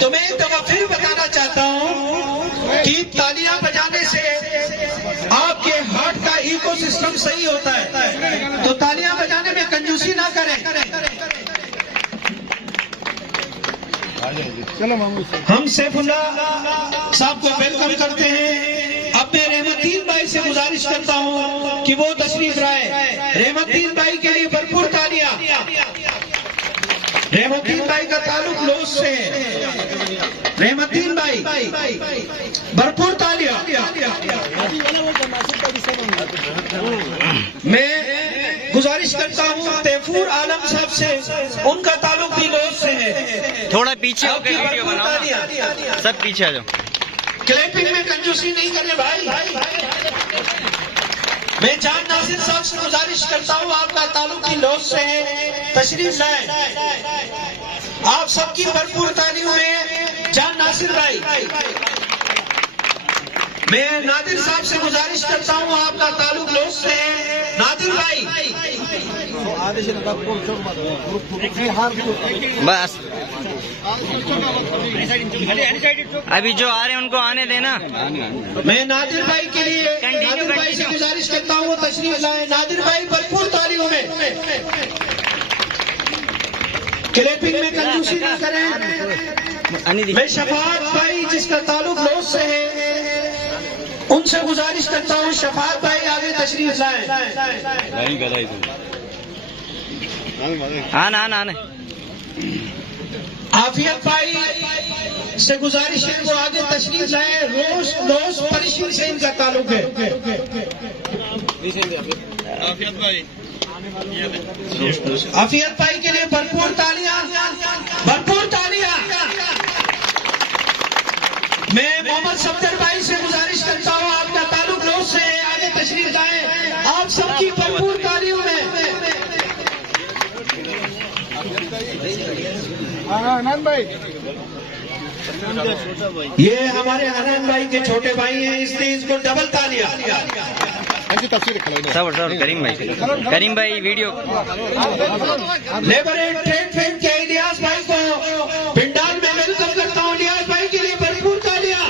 तो मैं एक दफा फिर बताना चाहता हूँ कि तालियां बजाने से आपके हार्ट का इकोसिस्टम सही होता है, तो तालियां बजाने में कंजूसी ना करें। हम सैफुल्लाह साहब को वेलकम करते हैं। अब मैं रहमतुद्दीन भाई से गुजारिश करता हूं कि वो तशरीफ लाए। रहमतुद्दीन भाई के लिए भरपूर तालियां। रहमतुद्दीन भाई का ताल्लुक लोस से है। रहमतुद्दीन भाई भरपूर तालियां। मैं गुजारिश करता हूँ तैफूर आलम साहब से, उनका ताल्लुक भी लोस से है। थोड़ा पीछे होकर वीडियो बनाओ, सब पीछे आ जाओ। क्लैपिंग में कंजूसी नहीं करने भाई। मैं जान नासिर साहब से गुजारिश करता हूँ, आपका ताल्लुक भी लोस से है, तशरीफ लाए। आप सबकी भरपूर तालियों में जान नासिर भाई। मैं नादिर साहब से गुजारिश करता हूँ, आपका ताल्लुक लोस से है, नादिर भाई। बस अभी जो आ रहे हैं उनको आने देना। मैं नादिर भाई के लिए नादिर भाई से गुजारिश करता हूँ, वो तशरीफ लाए। नादिर भाई भरपूर तालियों में। क्लैपिंग में कंजूसी ना करें। मैं शफात भाई जिसका ताल्लुक लोस से है, उनसे गुजारिश करता हूँ, शफात भाई आगे तशरीफ लाए। आना आना आना। आफियत भाई से गुजारिश है वो आगे तशरीफ लाए। रोज परिशील से इनका ताल्लुक है। आफियत भाई के लिए भरपूर तालियां, भरपूर तालियां। मैं मोहम्मद सफदर भाई से गुजारिश करता हूँ, आपका ताल्लुक लोस से है, आगे तशरीफ लाए। आप सबकी भरपूर तालियों में। हनन भाई, ये हमारे हनन भाई के छोटे भाई हैं, इसलिए इसको डबल तालियां। सबर करीम भाई video. Labour and trade fed के इलियास भाई को पिंडाल में वेलकम करता हूँ। इलियास भाई के लिए भरपूर तालियां।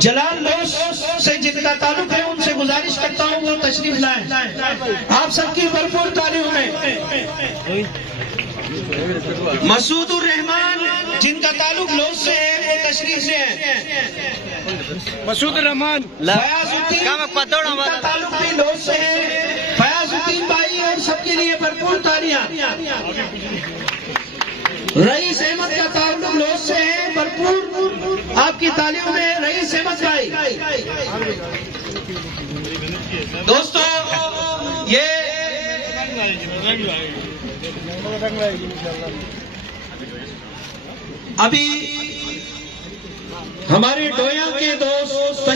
जलाल लोस से जिनका ताल्लुक है, उनसे गुजारिश करता हूँ वो तशरीफ लाए। आप सबकी भरपूर तालियों में। मसूदुर रहमान जिनका ताल्लुक लोस से है, वो तशरीफ से है। मसूद रहमान, फयाजुद्दीन का ताल्लुक भी लोस से है। फयाजुद्दीन भाई और सबके लिए भरपूर तालियां। रईस अहमद का ताल्लुक लोस से है, भरपूर आपकी तालियों में रईस अहमद भाई। दोस्तों ये अभी हमारे डोया के दोस्त